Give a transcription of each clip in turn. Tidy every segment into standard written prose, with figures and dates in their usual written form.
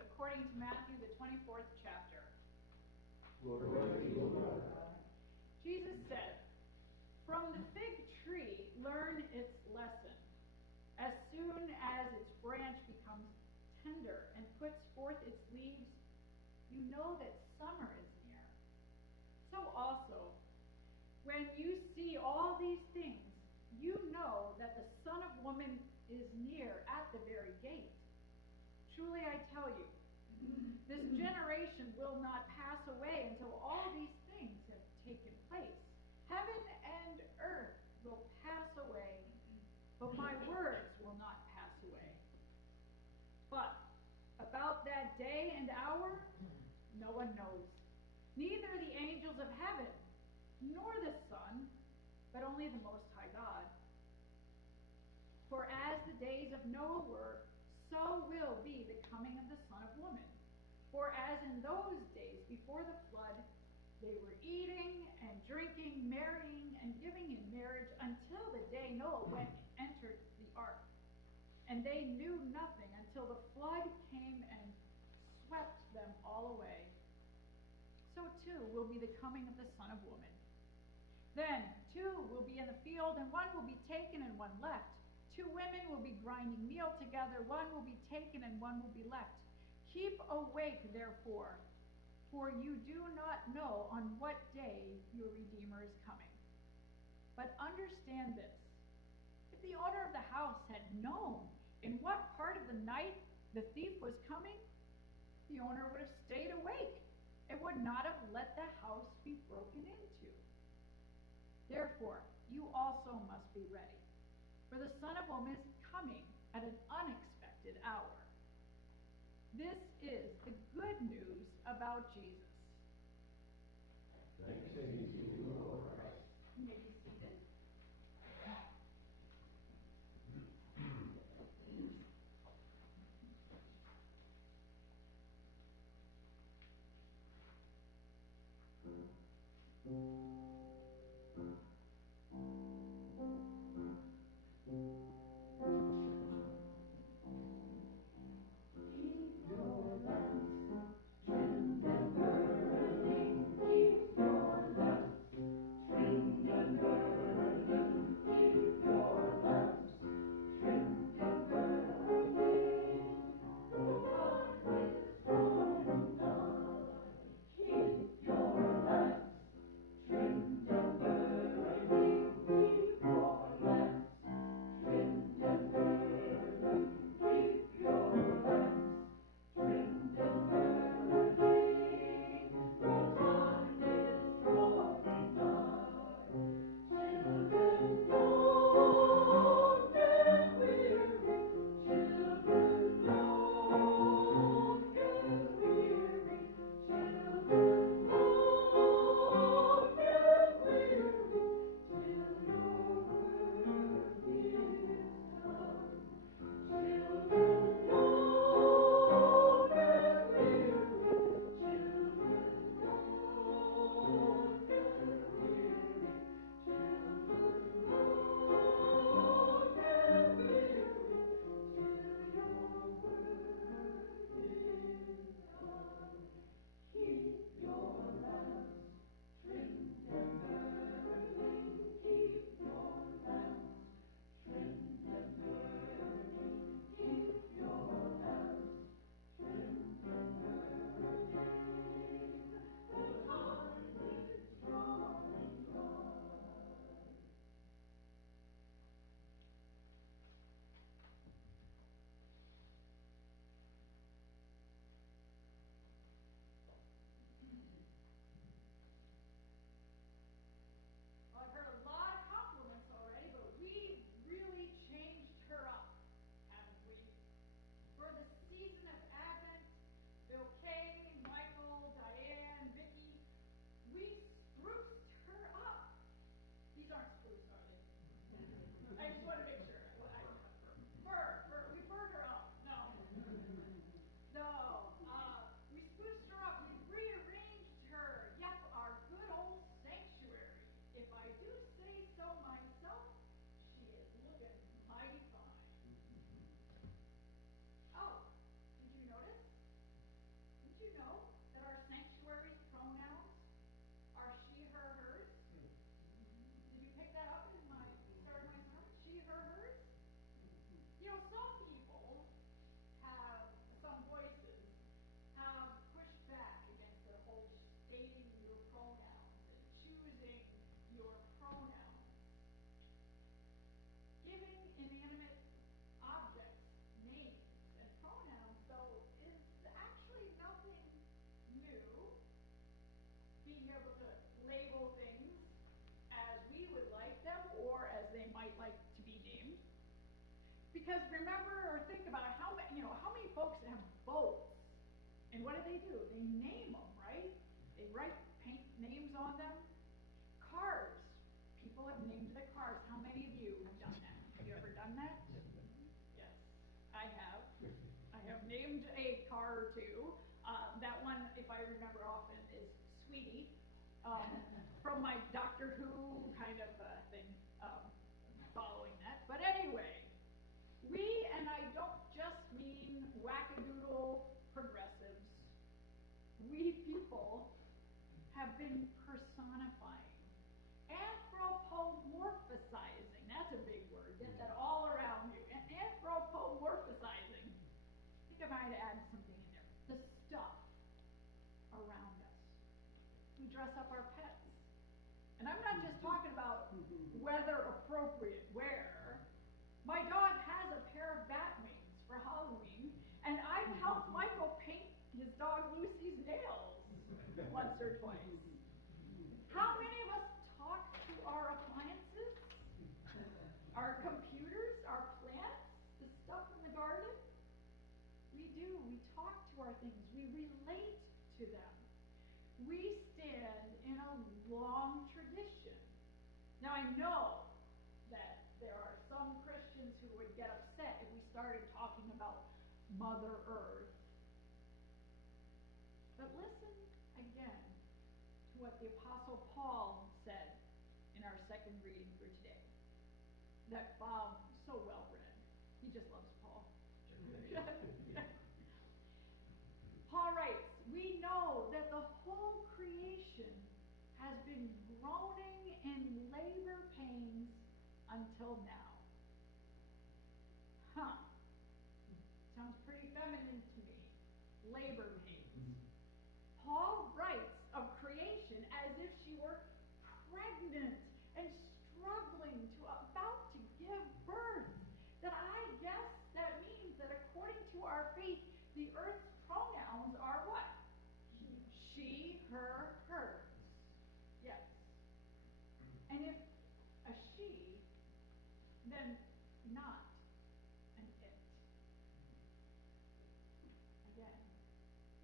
according to Matthew, the 24th chapter. Glory to you, Lord. Jesus said, "From the fig tree learn its lesson. As soon as its branch becomes tender and puts forth its leaves, you know that summer is near. So also, when you see all these things, you know that the Son of Woman is near at the very gate. Truly I tell you, this generation will not pass away until all these things have taken place. Heaven and earth will pass away, but my words will not pass away. But about that day and hour, no one knows, neither the angels of heaven, nor the Son, but only the Most High God. For as the days of Noah were, so will be the coming of the Son of Woman. For as in those days before the flood, they were eating and drinking, marrying and giving in marriage until the day Noah entered the ark. And they knew nothing until the flood came and swept them all away. So too will be the coming of the Son of Woman. Then 2 will be in the field, and 1 will be taken and 1 left. 2 women will be grinding meal together, 1 will be taken and 1 will be left. Keep awake, therefore, for you do not know on what day your Redeemer is coming. But understand this, if the owner of the house had known in what part of the night the thief was coming, the owner would have stayed awake and would not have let the house be broken into. Therefore, you also must be ready, for the Son of Woman is coming at an unexpected hour. This is the good news about Jesus." Thanks be to you, Lord Christ. You may be seated. Keep your lamps trimmed and burning. being able to label things as we would like them or as they might like to be named. Because remember or think about how many folks have boats, and what do? They name them, right? They paint names on them. Cars, people have named their cars. How many of you have done that? Have you ever done that? Yes, I have. I have named a car or two. That one, if I remember often, is Sweetie, from my Doctor Who kind of thing, following that. But anyway, and I don't just mean wackadoodle progressives, we people have been personifying, anthropomorphizing. That's a big word. Get that all around you. And anthropomorphizing. I think I might add something in there. The stuff around us. We dress up our pets. And I'm not just talking about weather appropriate wear. My dog has a pair of bat wings for Halloween, and I've helped Michael paint his dog Lucy's nails once or twice. How many of us talk to our appliances, our computers, our plants, the stuff in the garden? We do. We talk to our things. We relate to them. We stand in a long tradition. Now, I know that there are some Christians who would get upset if we started talking about Mother Earth. But listen again to what the Apostle Paul said in our second reading for today. That Bob, so well read. He just loves Paul. Paul writes, we know that the whole creation has been groaning in labor pains until now. Sounds pretty feminine to me. Labor pains. Paul writes of creation as if she were pregnant and struggling about to give birth. That I guess that means that according to our faith, the earth's pronouns are what? She, her, hers. Yes. And if a she, then not an it. Again,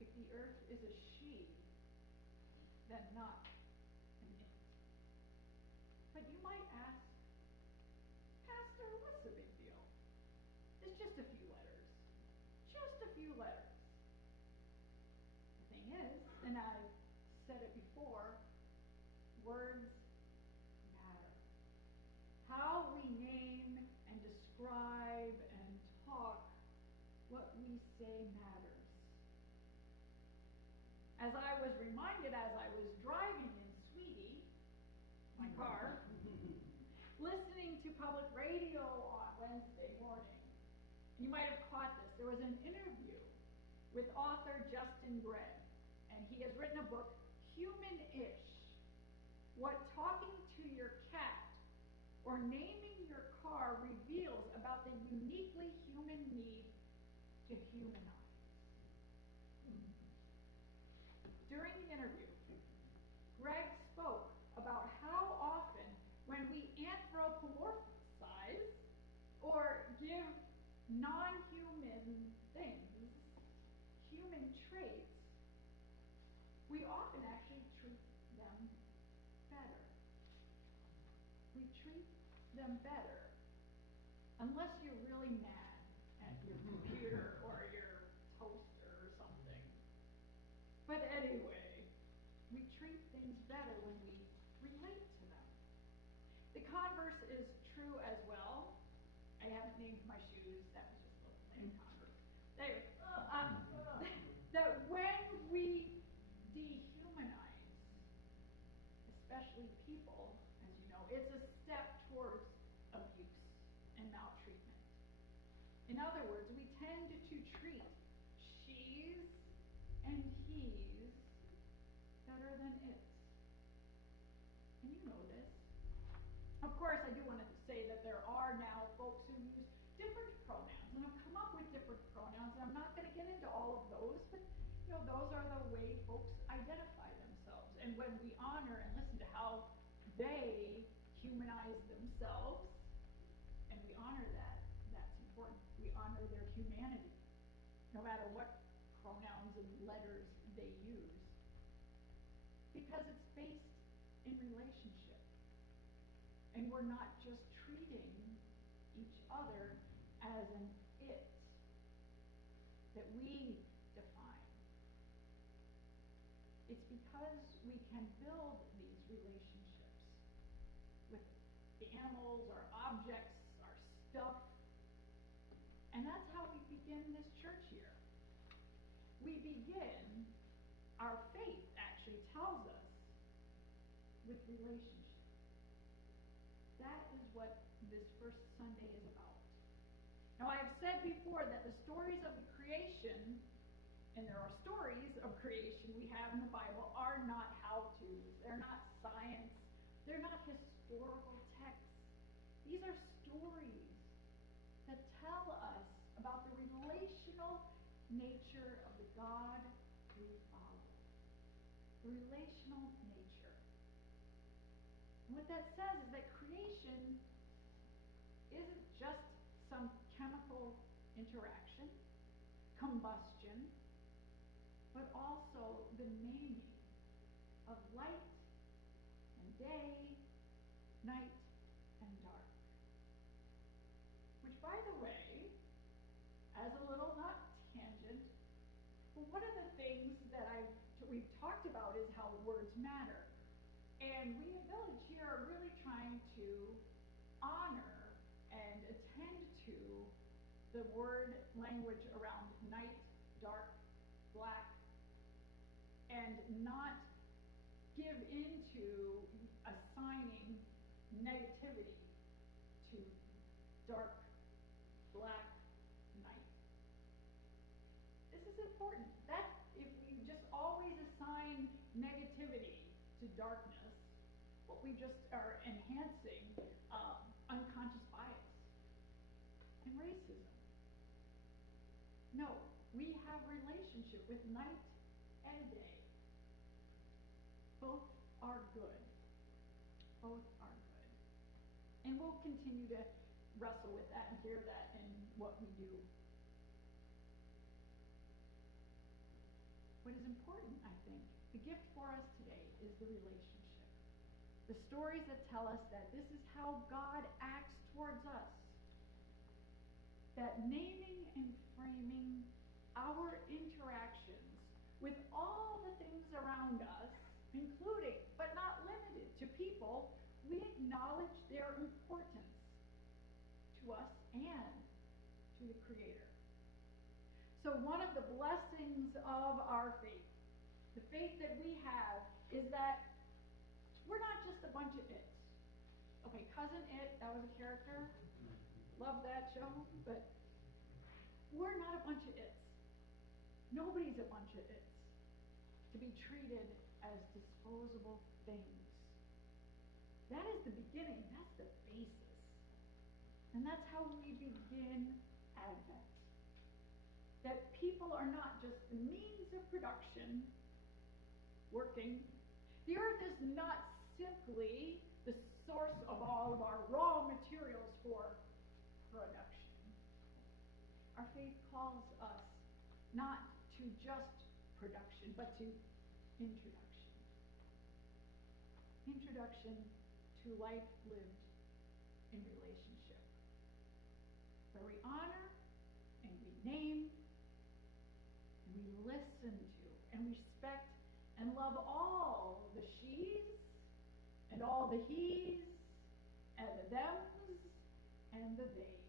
if the earth is a she, then not an it. But you might ask, Pastor, what's the big deal? It's just a few letters. Just a few letters. The thing is, and I've said it before, words matter. How we name and describe and talk what we say matters. As I was reminded as I was driving in Sweetie, my car, listening to public radio on Wednesday morning, you might have caught this. There was an interview with author Justin Gregg, and he has written a book, Human-ish, What Talking to Your Cat or Naming Your Car Reveals About the Uniquely Human Need to Humanize. During the interview, Greg spoke about how often when we anthropomorphize or give non-human things human traits, we often actually treat them better. We treat them better unless you're really mad at your computer or your toaster or something. But anyway, we treat things better when we relate to them. The converse is true as well. I haven't named my shoes. That was just a little plain converse. Anyway, that when we dehumanize, especially people, as you know, it's a step towards abuse and maltreatment. In other words, we tend to treat she's and he's better than it's. And you know this. Of course, I do want to say that there are now folks who use different pronouns and have come up with different pronouns, and I'm not going to get into all of those, but those are the way folks identify themselves. and when we honor and listen to how they humanize themselves, and we honor that, that's important. We honor their humanity, no matter what pronouns and letters they use, because it's based in relationship. And we're not just treating each other as an it that we define. It's because we can build these relationships with the animals, our objects, our stuff. And that's how we begin this church year. We begin, our faith actually tells us, with relationship. That is what this first Sunday is about. Now, I have said before that the stories of the creation, and there are stories of creation we have in the Bible, are not how-tos. They're not science. They're not historical texts. These are stories that tell us about the relational nature of the God we follow. The relational nature. And what that says is that creation isn't just some chemical interaction, combustion, but also the naming of light and day, night and dark. Which, by the way, as a little not tangent, but one of the things that we've talked about is how words matter. And we at Village here are really trying to honor and attend to the word language around night, dark, black, and not give into assigning negativity to dark, black, night. This is important. That if we just always assign negativity to darkness, what we just are enhancing unconscious bias and racism. No, we have relationship with night and day. Both are good. Both are good. And we'll continue to wrestle with that and hear that in what we do. What is important, I think, the gift for us today is the relationship. The stories that tell us that this is how God acts towards us. That naming and framing our interactions with all the things around us, including, but not limited to people, we acknowledge their importance to us and to the Creator. So one of the blessings of our faith, the faith that we have, is that we're not just a bunch of its. Okay, Cousin It, that was a character. Love that show, but we're not a bunch of its. Nobody's a bunch of its to be treated as disposable things. That is the beginning. That's the basis. And that's how we begin Advent. That people are not just the means of production working. The earth is not simply the source of all of our raw materials for production. Our faith calls us not to just production, but to introduction. Introduction to life lived in relationship, where we honor and we name and we listen to and respect and love all the she's and all the he's and the them's and the they.